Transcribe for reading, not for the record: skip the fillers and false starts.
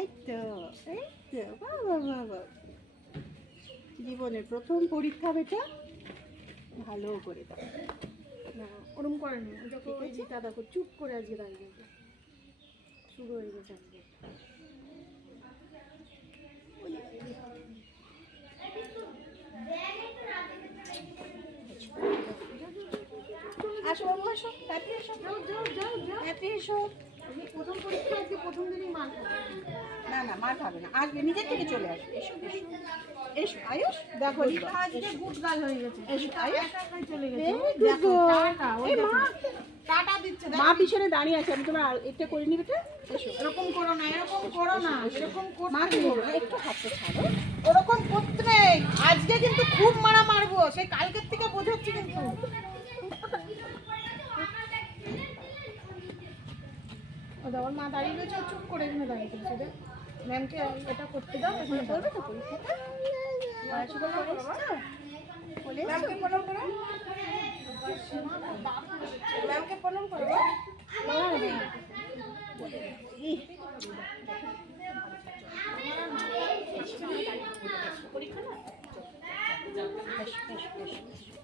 এই তো এই তো বাবা বাবা, জীবনের প্রথম পরীক্ষা বেটা, ভালো করে দাও। না ওরম করেনি, দেখো ওই যেটা দেখো চুপ করে আজকে দাঁড়িয়ে গেছে, শুরু হয়ে গেছে আজকে। আসো বাবু আসো, তাড়াতাড়ি এসো, যাও যাও যাও যাও, তাড়াতাড়ি এসো। আজকে প্রথম পরীক্ষা, আজকে প্রথম দিনই মার খাবে। না না, মার খাবে না, আসবে নিজের থেকে চলে আসবে। এসো এসো এসো আয়ুষ, দেখো good রিতা boy, আজকে এসো। গুড গার্ল হয়ে গেছে, এসো, রিতা আয়ুষ। একা একাই চলে গেছে। এই ওই দেখো, দেখো টাটা, ওই এই দেখো মা, টাটা দিচ্ছে। মা পিছনে দাঁড়িয়ে আছে, আমি তোমার এটা করে নিবে তো। এসো, এরকম করো না, এরকম করো না, এরকম মা করতে কি নেই। করবে না, একটু হাতটা ছাড়ো। ওরকম করতে নেই, আজকে কিন্তু খুব মারা মারবো, সেই কালকের থেকে বোঝাচ্ছি কিন্তু। ও দেখো, ওর মা দাঁড়িয়ে রয়েছে, ও চুপ করে এখানে দাঁড়িয়ে রয়েছে। দেখ ম্যামকে এটা করতে দাও, এখানে করবে তো পরীক্ষাটা? পড়াশোনা করে এসছো? বলে এসছো? ম্যামকে প্রণাম করো, ম্যামকে প্রণাম করো। ইহ, পরীক্ষা না? এসো, এসো, এসো, এসো।